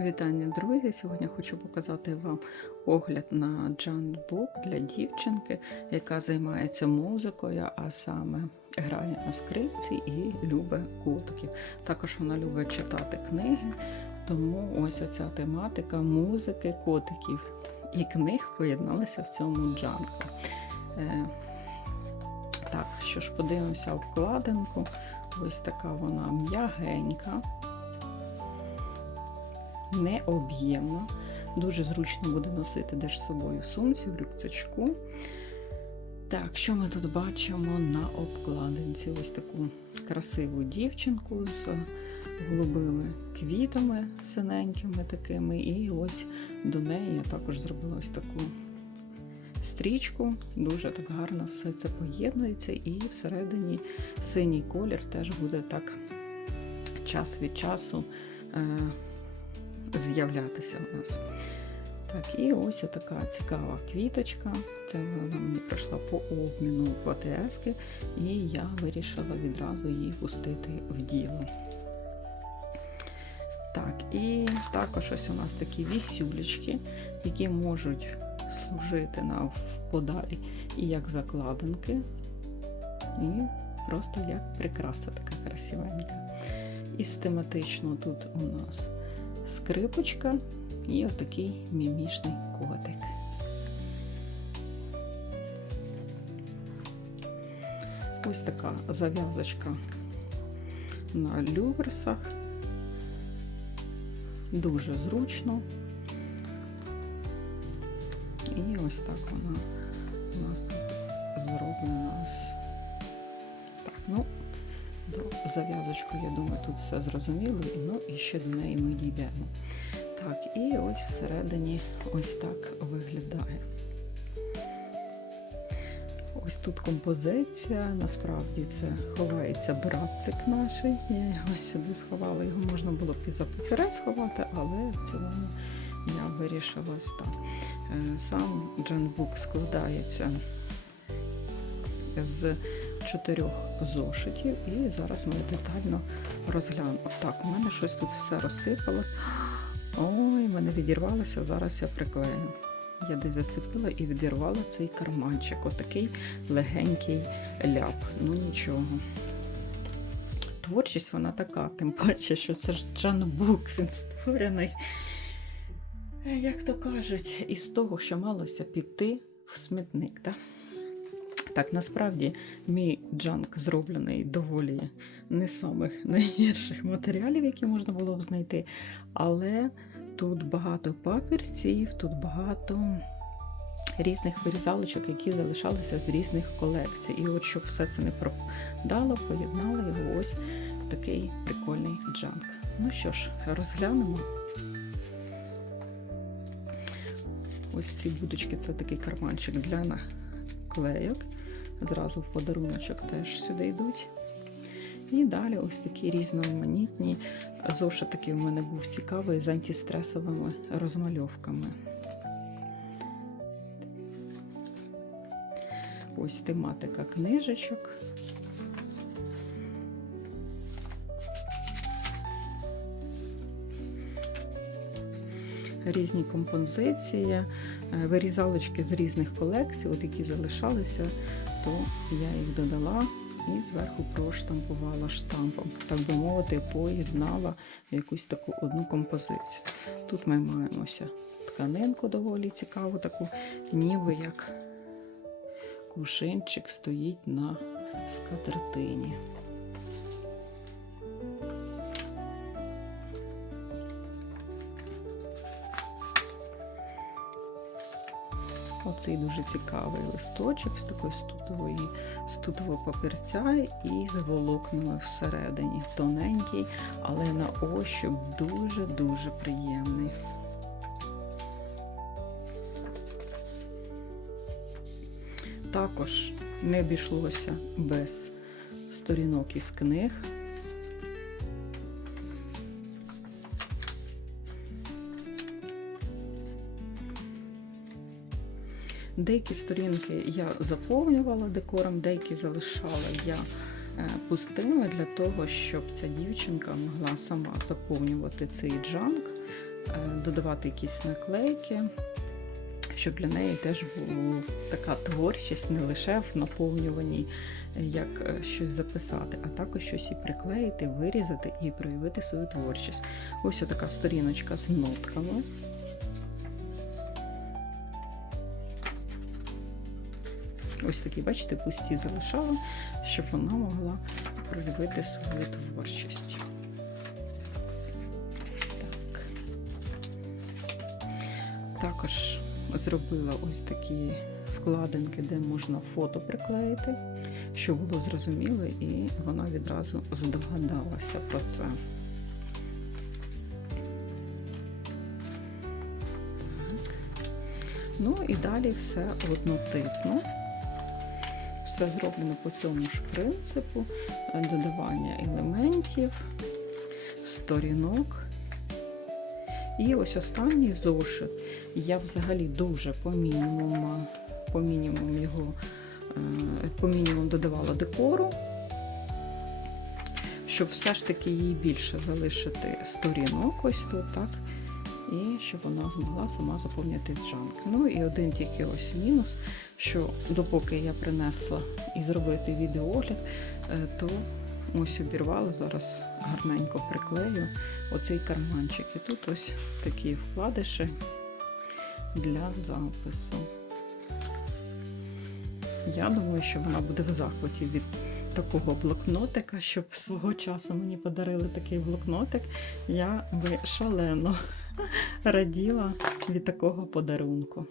Вітання, друзі! Сьогодні хочу показати вам огляд на джанбук для дівчинки, яка займається музикою, а саме грає на скрипці і любить котиків. Також вона любить читати книги, тому ось ця тематика музики, котиків і книг поєдналися в цьому джанку. Е, так, що ж, подивимося обкладинку. Ось така вона м'ягенька необ'ємна. Дуже зручно буде носити теж з собою сумці, в рюкзачку. Так, що ми тут бачимо на обкладинці? Ось таку красиву дівчинку з голубими квітами синенькими такими. І ось до неї я також зробила ось таку стрічку. Дуже так гарно все це поєднується, і всередині синій колір теж буде так час від часу. З'являтися у нас. Так, і ось така цікава квіточка. Це вона мені пройшла по обміну в АТС, і я вирішила відразу її пустити в діло. Так, і також ось у нас такі вісюлечки, які можуть служити нам подалі і як закладинки, і просто як прикраса така красивенька. І тематично тут у нас скрипочка і отакий мімішний котик. Ось така зав'язочка на люверсах. Дуже зручно. І ось так вона у нас тут зроблена. Так, ну, зав'язочку, я думаю, тут все зрозуміло, ну і ще до неї ми дійдемо. Так, і ось всередині ось так виглядає. Ось тут композиція, насправді це ховається братцик наш. Я його сюди сховала, його можна було б і за папірець сховати, але в цілому я вирішила ось так. Е, Сам джанбук складається з чотирьох зошитів, і зараз ми детально розглянемо. Так, у мене щось тут все розсипалось. Ой, мене відірвалося, зараз я приклею. Я десь зацепила і відірвала цей карманчик. Отакий легенький ляп. Ну нічого. Творчість вона така, тим паче, що це ж джанбук, він створений, як то кажуть, із того, що малося піти в смітник. Так? Так, насправді мій джанк зроблений доволі не самих найгірших матеріалів, які можна було б знайти. Але тут багато папірців, тут багато різних вирізалочок, які залишалися з різних колекцій. І от щоб все це не пропадало, поєднали його ось в такий прикольний джанк. Ну що ж, розглянемо. Ось ці будочки це такий карманчик для наклейок. Зразу в подаруночок теж сюди йдуть. І далі ось такі різноманітні зошитики в мене був цікавий з антистресовими розмальовками. Ось тематика книжечок. Різні композиції, е, вирізалочки з різних колекцій, от які залишалися, то я їх додала і зверху проштампувала штампом, так би мовити, поєднала якусь таку одну композицію. Тут ми маємося тканинку доволі цікаву, таку, ніби як кушинчик стоїть на скатертині. Оцей дуже цікавий листочок з такої стутової, стутового папірця і з волокнами всередині. Тоненький, але на ощуп дуже-дуже приємний. Також не обійшлося без сторінок із книг. Деякі сторінки я заповнювала декором, деякі залишала я е, пустими для того, щоб ця дівчинка могла сама заповнювати цей джанк. додавати якісь наклейки, щоб для неї теж була така творчість, не лише в наповнюванні, е, як е, щось записати, а також щось і приклеїти, вирізати і проявити свою творчість. Ось така сторіночка з нотками. Ось такі, бачите, пусті залишала, щоб вона могла проявити свою творчість. Так. Також зробила ось такі вкладинки, де можна фото приклеїти, щоб було зрозуміло, і вона відразу здогадалася про це. Ну і далі все однотипно. Все зроблено по цьому ж принципу додавання елементів, сторінок. І ось останній зошит. Я взагалі дуже по мінімуму, по мінімуму його е, по мінімуму додавала декору, щоб все ж таки їй більше залишити сторінок ось тут, так? І щоб вона змогла сама заповнити джанк. Ну і один тільки ось мінус, що допоки я принесла і зробити відеоогляд, е, то ось обірвала, зараз гарненько приклею оцей карманчик. І тут ось такі вкладиші для запису. Я думаю, що вона буде в захваті від такого блокнотика, щоб свого часу мені подарили такий блокнотик. Я би шалено раділа від такого подарунку.